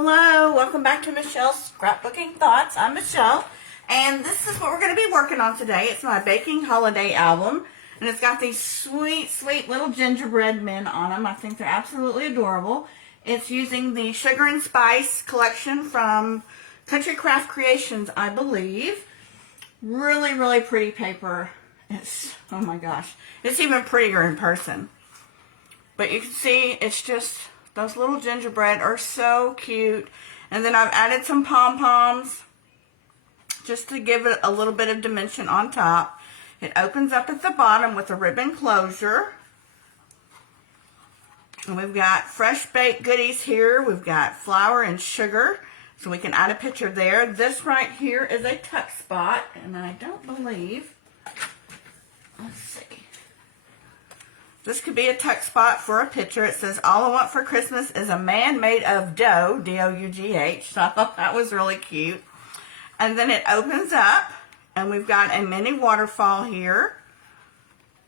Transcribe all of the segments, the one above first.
Hello, welcome back to Michelle's Scrapbooking Thoughts. I'm Michelle, and this is what we're going to be working on today. It's my baking holiday album, and it's got these sweet, sweet little gingerbread men on them. I think they're absolutely adorable. It's using the Sugar and Spice collection from Country Craft Creations, I believe. Really, really pretty paper. It's, oh my gosh, it's even prettier in person. But you can see it's just, those little gingerbread are so cute. And then I've added some pom-poms just to give it a little bit of dimension on top. It opens up at the bottom with a ribbon closure. And we've got fresh baked goodies here. We've got flour and sugar, so we can add a picture there. This right here is a tuck spot, and I don't believe, let's see. This could be a tuck spot for a picture. It says, all I want for Christmas is a man made of dough, D-O-U-G-H. So I thought that was really cute. And then it opens up, and we've got a mini waterfall here.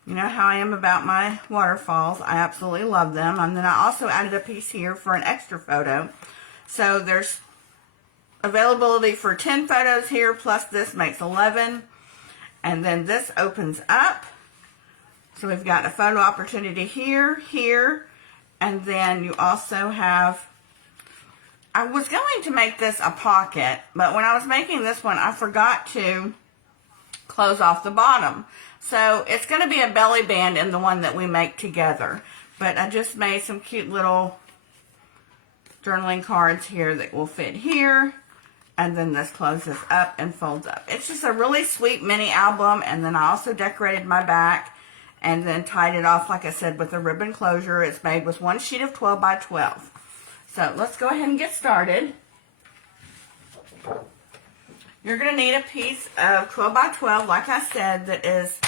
You know how I am about my waterfalls. I absolutely love them. And then I also added a piece here for an extra photo. So there's availability for 10 photos here, plus this makes 11. And then this opens up. So we've got a photo opportunity here, here, and then you also have, I was going to make this a pocket, but when I was making this one, I forgot to close off the bottom. So it's going to be a belly band in the one that we make together. But I just made some cute little journaling cards here that will fit here. And then this closes up and folds up. It's just a really sweet mini album. And then I also decorated my back and then tied it off, like I said, with a ribbon closure. It's made with one sheet of 12 by 12. So let's go ahead and get started. You're going to need a piece of 12 by 12, like I said, that is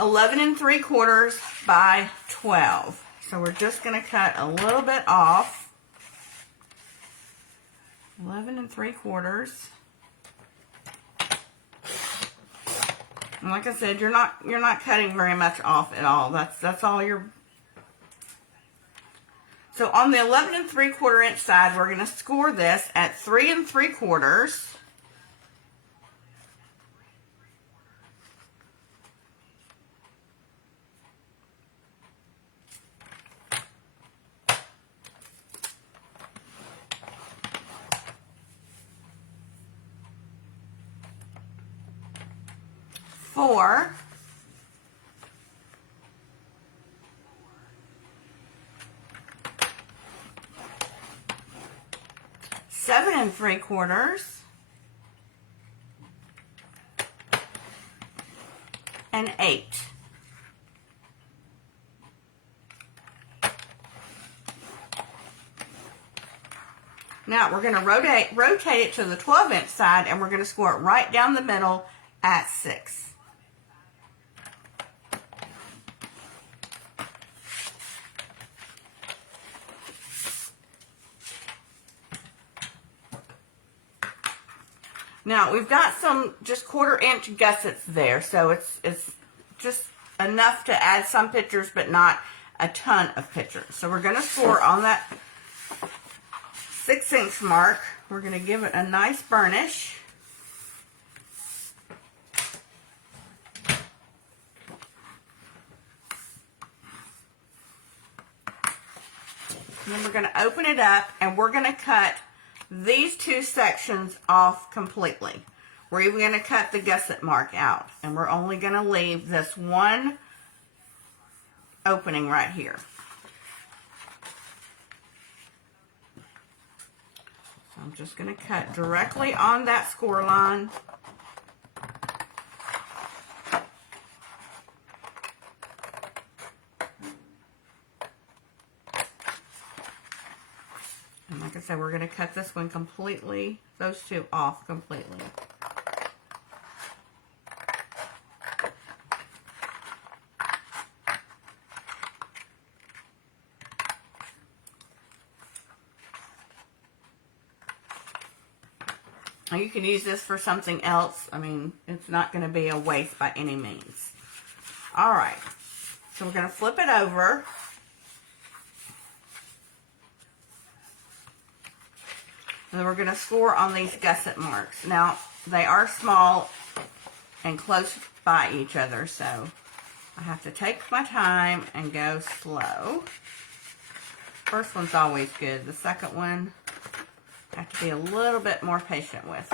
11 3/4 by 12. So we're just going to cut a little bit off. 11 3/4. And like I said, you're not cutting very much off at all. That's all you're. So on the 11 3/4 inch side, we're going to score this at 3 3/4. Four, 7 3/4, and 8. Now we're going to rotate it to the 12 inch side, and we're going to score it right down the middle at 6. Now we've got some just 1/4 inch gussets there, so it's just enough to add some pictures, but not a ton of pictures. So we're going to score on that 6 inch mark. We're going to give it a nice burnish. And then we're going to open it up, and we're going to cut these two sections off completely. We're even going to cut the gusset mark out, and we're only going to leave this one opening right here. So I'm just going to cut directly on that score line. And like I said, we're going to cut this one completely, those two off completely. Now you can use this for something else. I mean, it's not going to be a waste by any means. All right, so we're going to flip it over. And we're going to score on these gusset marks. Now, they are small and close by each other, so I have to take my time and go slow. First one's always good. The second one, I have to be a little bit more patient with.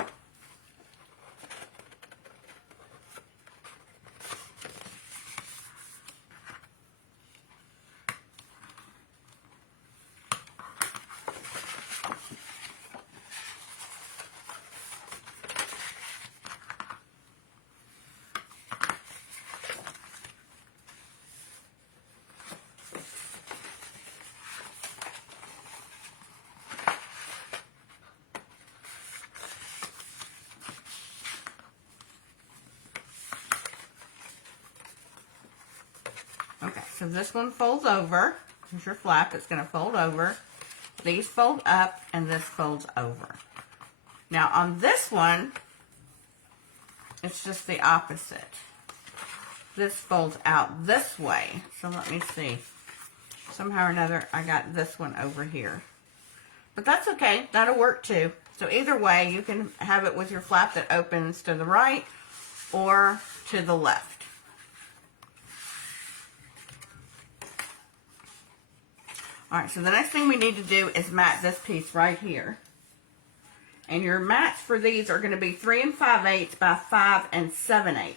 Okay, so this one folds over. Here's your flap. It's going to fold over. These fold up, and this folds over. Now, on this one, it's just the opposite. This folds out this way. So let me see. Somehow or another, I got this one over here. But that's okay. That'll work too. So either way, you can have it with your flap that opens to the right or to the left. Alright, so the next thing we need to do is mat this piece right here. And your mats for these are going to be 3 5/8 by 5 7/8.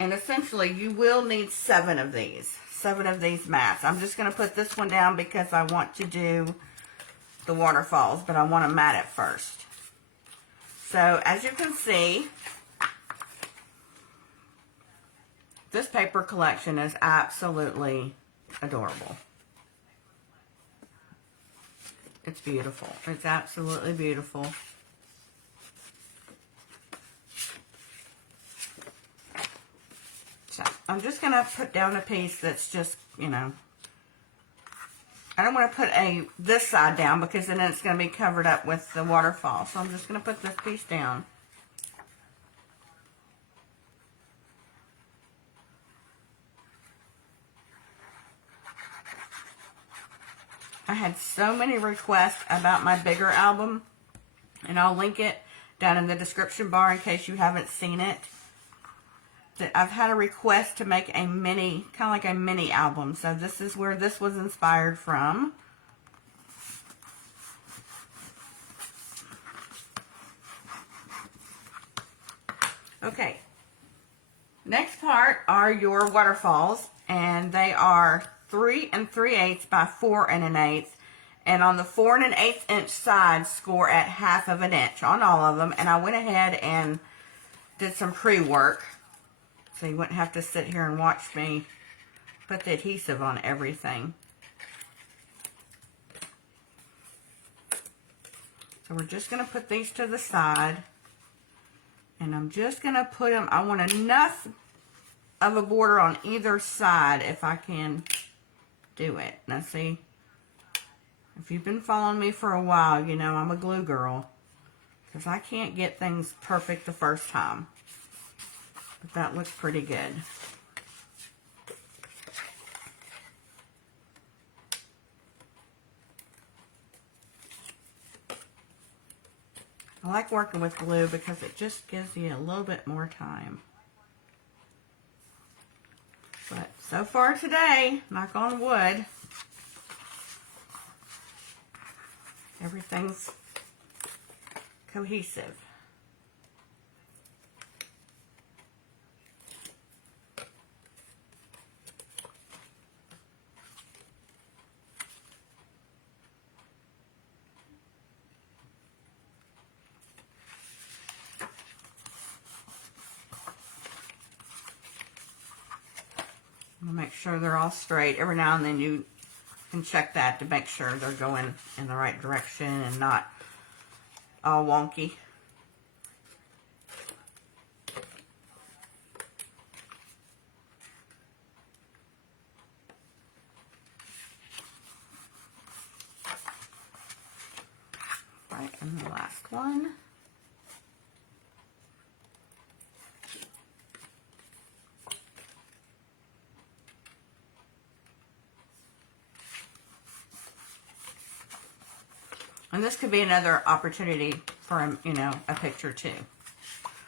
And essentially, you will need 7 of these. 7 of these mats. I'm just going to put this one down because I want to do the waterfalls, but I want to mat it first. So, as you can see, this paper collection is absolutely adorable. It's beautiful. It's absolutely beautiful. So I'm just going to put down a piece that's just, you know, I don't want to put this side down because then it's going to be covered up with the waterfall. So I'm just going to put this piece down. I had so many requests about my bigger album, and I'll link it down in the description bar in case you haven't seen it. That I've had a request to make a mini, kind of like a mini album. So this is where this was inspired from. Okay. Next part are your waterfalls, and they are 3 3/8 by 4 1/8, and on the 4 1/8 inch side, score at 1/2 inch on all of them. And I went ahead and did some pre-work, so you wouldn't have to sit here and watch me put the adhesive on everything. So we're just going to put these to the side, and I'm just going to put them, I want enough of a border on either side if I can do it. Now see, if you've been following me for a while, you know I'm a glue girl, because I can't get things perfect the first time. But that looks pretty good. I like working with glue because it just gives you a little bit more time. But so far today, knock on wood, everything's cohesive. I'm gonna make sure they're all straight. Every now and then you can check that to make sure they're going in the right direction and not all wonky. Right, and the last one. And this could be another opportunity for, you know, a picture too.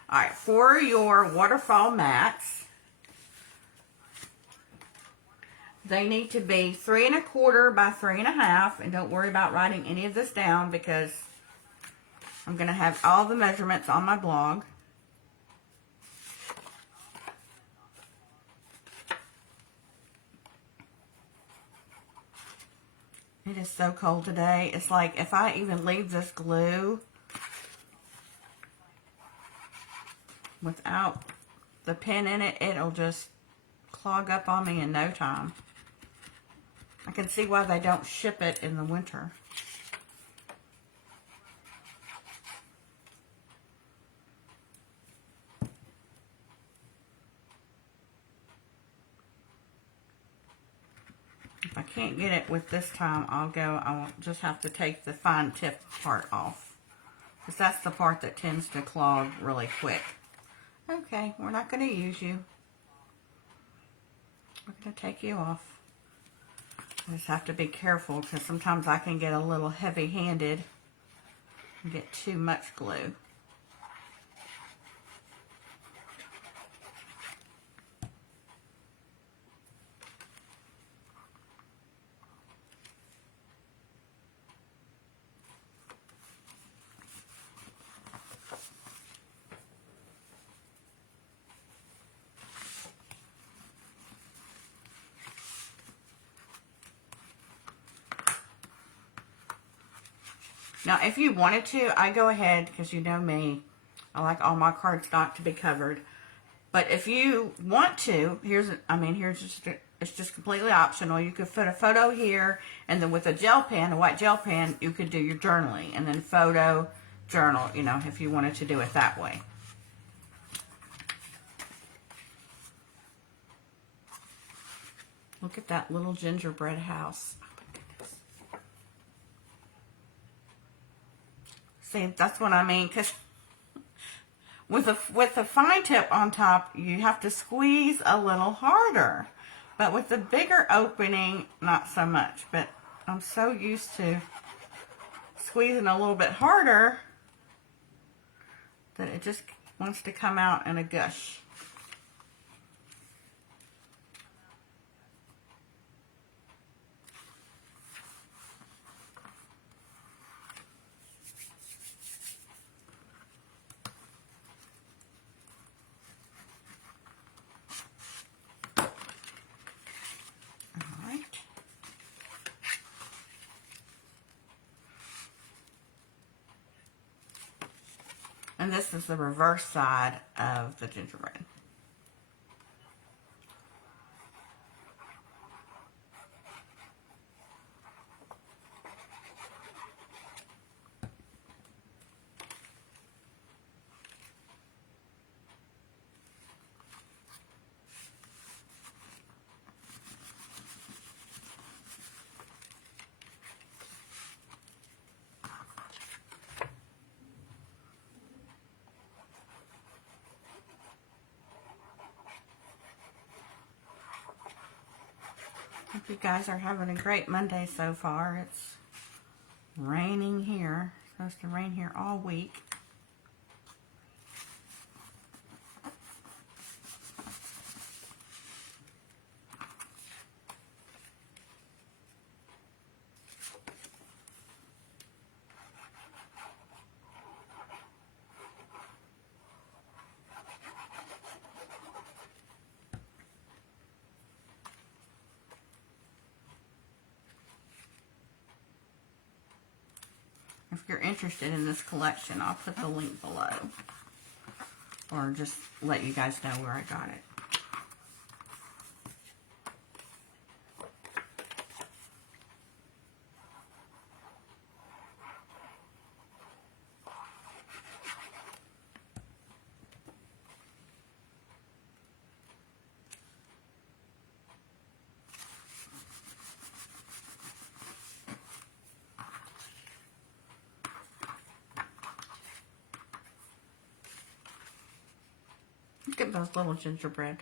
All right, for your waterfall mats, they need to be 3 1/4 by 3 1/2. And don't worry about writing any of this down because I'm going to have all the measurements on my blog. It is so cold today. It's like if I even leave this glue without the pin in it, it'll just clog up on me in no time. I can see why they don't ship it in the winter. If I can't get it with this time, I'll just have to take the fine tip part off. Because that's the part that tends to clog really quick. Okay, we're not going to use you. We're going to take you off. I just have to be careful because sometimes I can get a little heavy-handed and get too much glue. Now, if you wanted to, I go ahead, because you know me, I like all my cardstock to be covered. But if you want to, it's just completely optional. You could put a photo here, and then with a gel pen, a white gel pen, you could do your journaling, and then photo, journal, you know, if you wanted to do it that way. Look at that little gingerbread house. See, that's what I mean, because with a fine tip on top, you have to squeeze a little harder. But with the bigger opening, not so much. But I'm so used to squeezing a little bit harder that it just wants to come out in a gush. And this is the reverse side of the gingerbread. Hope you guys are having a great Monday so far. It's raining here. It's supposed to rain here all week. If you're interested in this collection, I'll put the link below. Or just let you guys know where I got it. Look at those little gingerbread.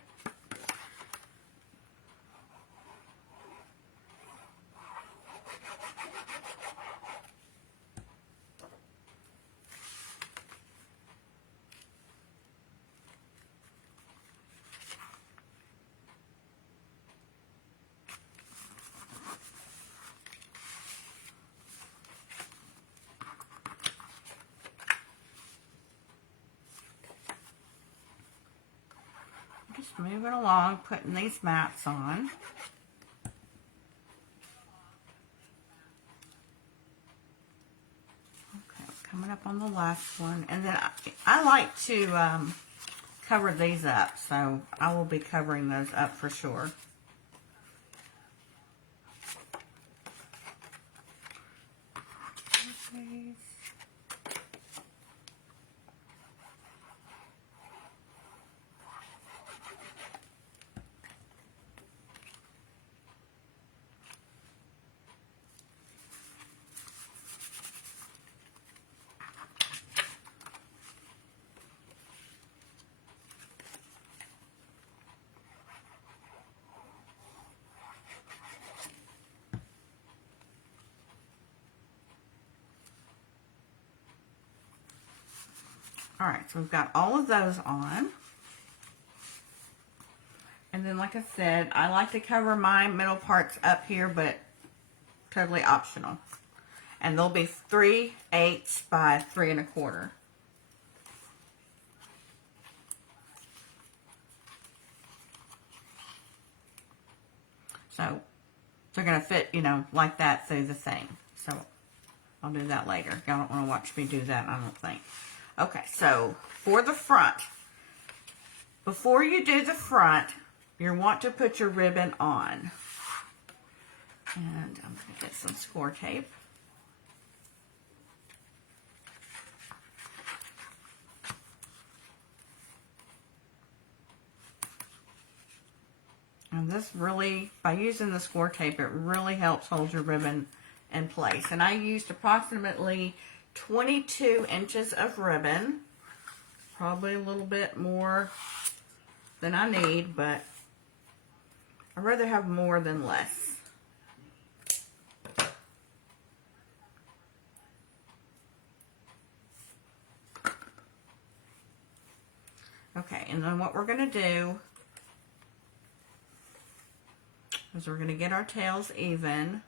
just moving along, putting these mats on. Okay, coming up on the last one. And then I like to cover these up, so I will be covering those up for sure. Okay. Alright, so we've got all of those on. And then, like I said, I like to cover my middle parts up here, but totally optional. And they'll be 3/8 by 3 1/4. So they're going to fit, you know, like that through the thing. So I'll do that later. Y'all don't want to watch me do that, I don't think. Okay, so for the front, before you do the front, you want to put your ribbon on. And I'm going to get some score tape. And this really, by using the score tape, it really helps hold your ribbon in place. And I used approximately 22 inches of ribbon. Probably a little bit more than I need, but I'd rather have more than less. Okay, and then what we're going to do is we're going to get our tails even.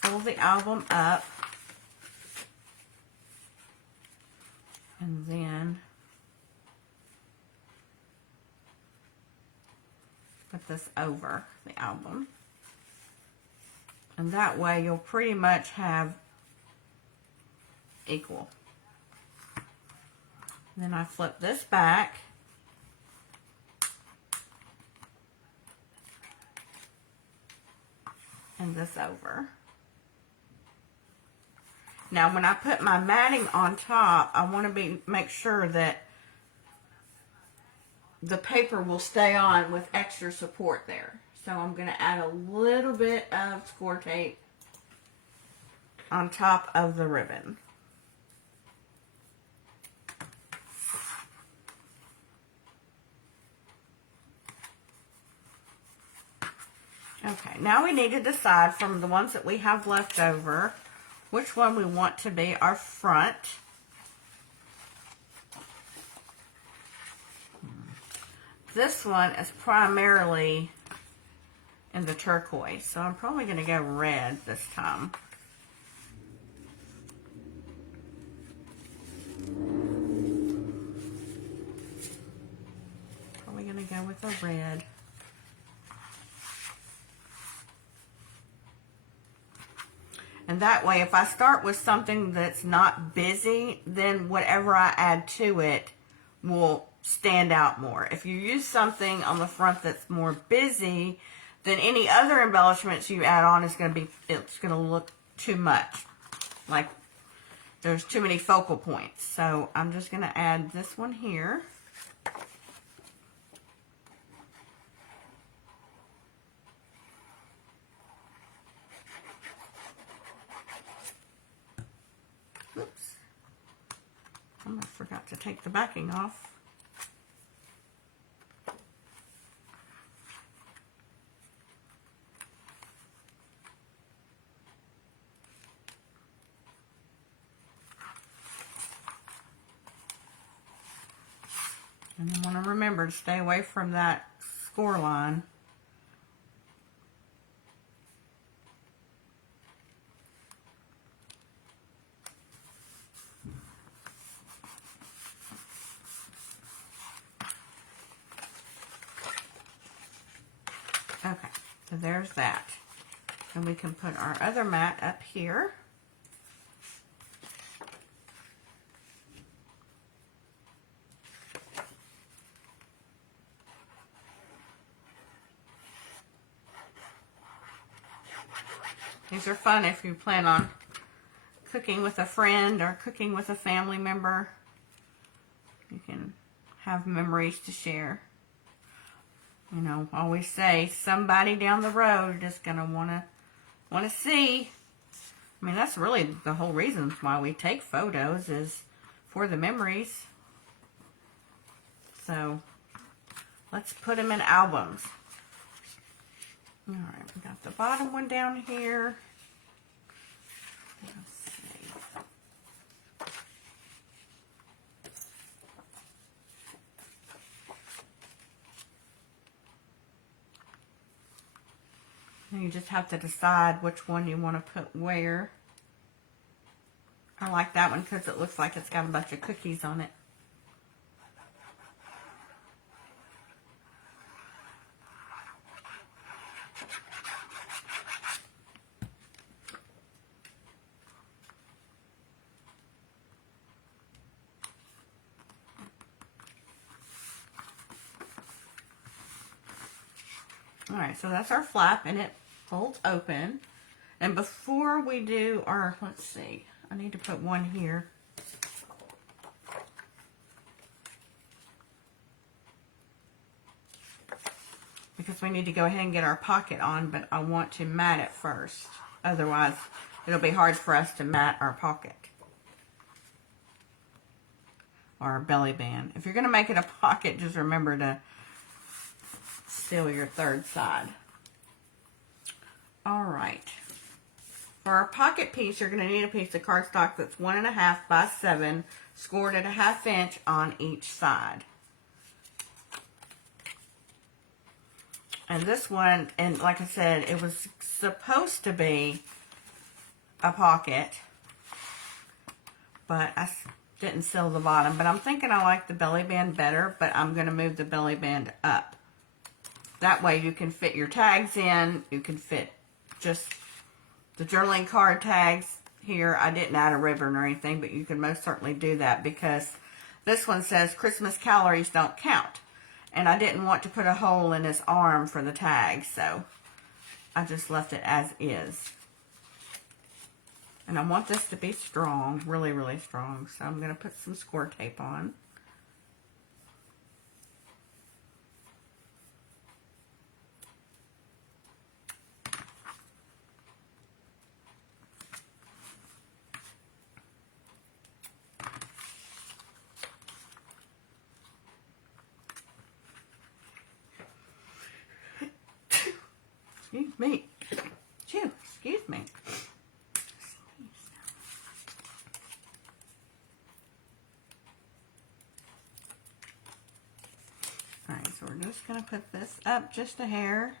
Fold the album up. And then put this over the album. And that way you'll pretty much have equal. Then I flip this back. And this over. Now when I put my matting on top, I want to make sure that the paper will stay on with extra support there. So I'm going to add a little bit of score tape on top of the ribbon. Okay, now we need to decide from the ones that we have left over which one we want to be our front. This one is primarily in the turquoise, so I'm probably going to go red this time. Probably going to go with a red. And that way, if I start with something that's not busy, then whatever I add to it will stand out more. If you use something on the front that's more busy, then any other embellishments you add on is going to be, it's going to look too much. Like there's too many focal points. So I'm just going to add this one here. Oops. I forgot to take the backing off. And I want to remember to stay away from that score line. Okay, so there's that. And we can put our other mat up here. These are fun if you plan on cooking with a friend or cooking with a family member. You can have memories to share. You know, always say somebody down the road is gonna wanna see. I mean, that's really the whole reason why we take photos, is for the memories. So let's put them in albums. All right, we got the bottom one down here. Let's see. And you just have to decide which one you want to put where. I like that one because it looks like it's got a bunch of cookies on it. Alright, so that's our flap, and it folds open. And before we do our, let's see, I need to put one here. Because we need to go ahead and get our pocket on, but I want to mat it first. Otherwise, it'll be hard for us to mat our pocket. Or our belly band. If you're going to make it a pocket, just remember to seal your third side. Alright. For our pocket piece, you're going to need a piece of cardstock that's 1.5 by 7, scored at 1/2 inch on each side. And this one, and like I said, it was supposed to be a pocket, but I didn't seal the bottom. But I'm thinking I like the belly band better, but I'm going to move the belly band up. That way you can fit your tags in. You can fit just the journaling card tags here. I didn't add a ribbon or anything, but you can most certainly do that because this one says Christmas calories don't count. And I didn't want to put a hole in his arm for the tag, so I just left it as is. And I want this to be strong, really, really strong. So I'm going to put some score tape on. Excuse me. Phew, excuse me. Alright, so we're just going to put this up just a hair.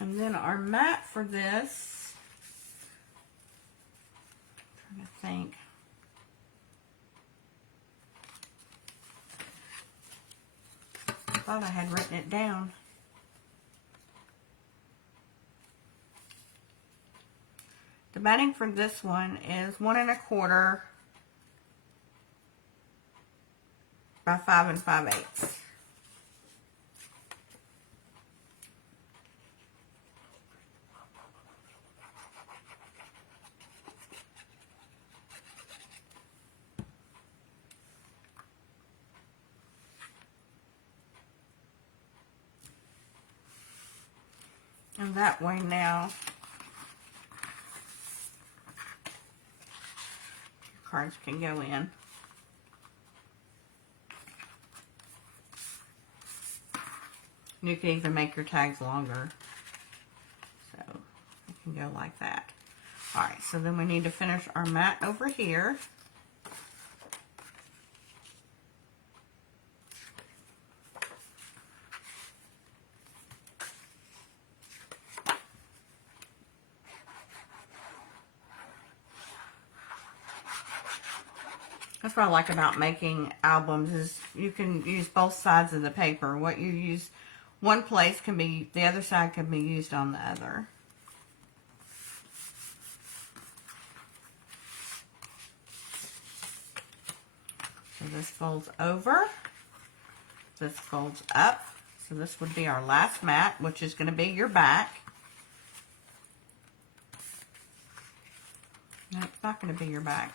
And then our mat for this, I'm trying to think. I thought I had written it down. The matting for this one is 1 1/4 by 5 5/8. And that way now, your cards can go in. You can even make your tags longer. So it can go like that. Alright, so then we need to finish our mat over here. That's what I like about making albums is you can use both sides of the paper. What you use one place can be, the other side can be used on the other. So this folds over, this folds up. So this would be our last mat, which is going to be your back. No, it's not going to be your back.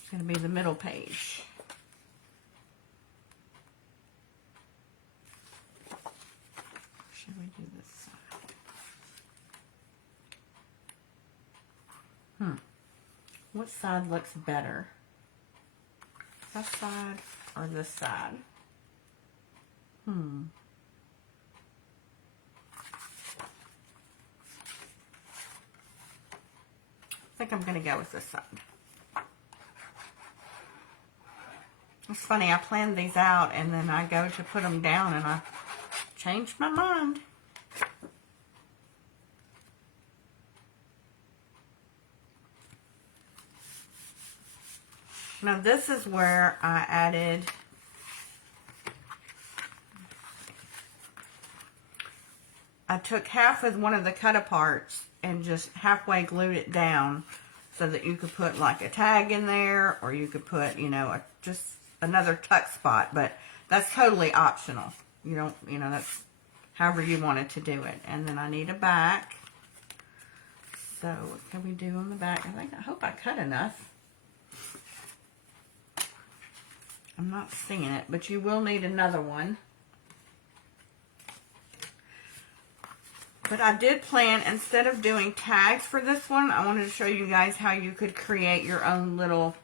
It's going to be the middle page. Should we do this side? What side looks better? That side or this side? I think I'm going to go with this side. It's funny, I planned these out and then I go to put them down and I changed my mind. Now this is where I added, I took half of one of the cut-aparts and just halfway glued it down so that you could put like a tag in there, or you could put, you know, just another tuck spot, but that's totally optional. You don't, you know, that's however you wanted to do it. And then I need a back. So what can we do on the back? I hope I cut enough. I'm not seeing it, but you will need another one. But I did plan, instead of doing tags for this one, I wanted to show you guys how you could create your own little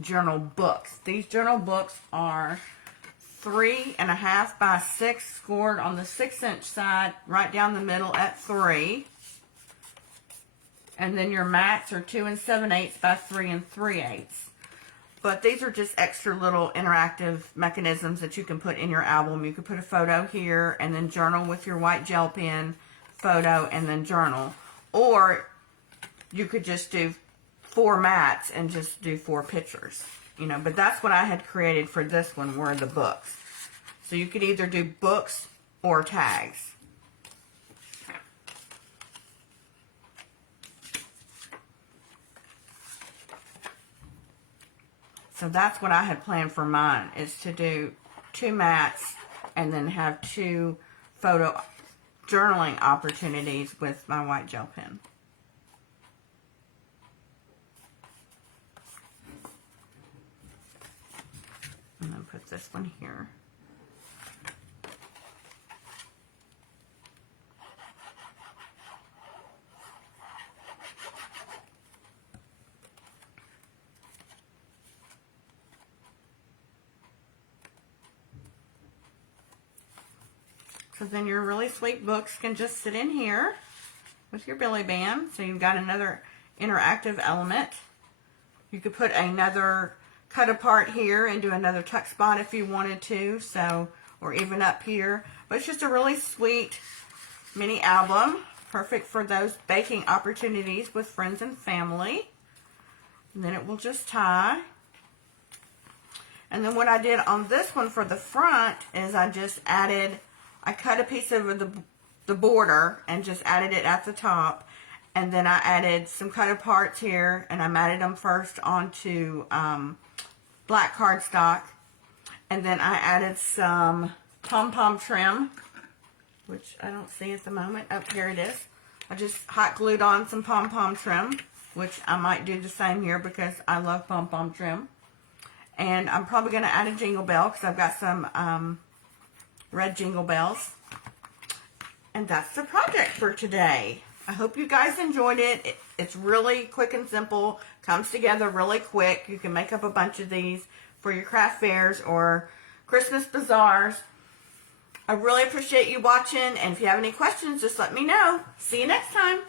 journal books. These journal books are 3.5 by 6, scored on the 6-inch side, right down the middle at 3. And then your mats are 2 7/8 by 3 3/8. But these are just extra little interactive mechanisms that you can put in your album. You could put a photo here and then journal with your white gel pen, photo, and then journal. Or you could just do 4 mats and just do 4 pictures. You know, but that's what I had created for this one, were the books. So you could either do books or tags. So that's what I had planned for mine, is to do 2 mats and then have 2 photo journaling opportunities with my white gel pen. And then put this one here. So then your really sweet books can just sit in here with your Billy Band. So you've got another interactive element. You could put another cut apart here and do another tuck spot if you wanted to. So, or even up here. But it's just a really sweet mini album. Perfect for those baking opportunities with friends and family. And then it will just tie. And then what I did on this one for the front is I just added, I cut a piece of the border and just added it at the top. And then I added some cut aparts here, and I matted them first onto black cardstock. And then I added some pom-pom trim, which I don't see at the moment. Oh, here it is. I just hot glued on some pom-pom trim, which I might do the same here because I love pom-pom trim. And I'm probably going to add a jingle bell because I've got some red jingle bells. And that's the project for today. I hope you guys enjoyed it. It's really quick and simple. Comes together really quick. You can make up a bunch of these for your craft fairs or Christmas bazaars. I really appreciate you watching. And if you have any questions, just let me know. See you next time.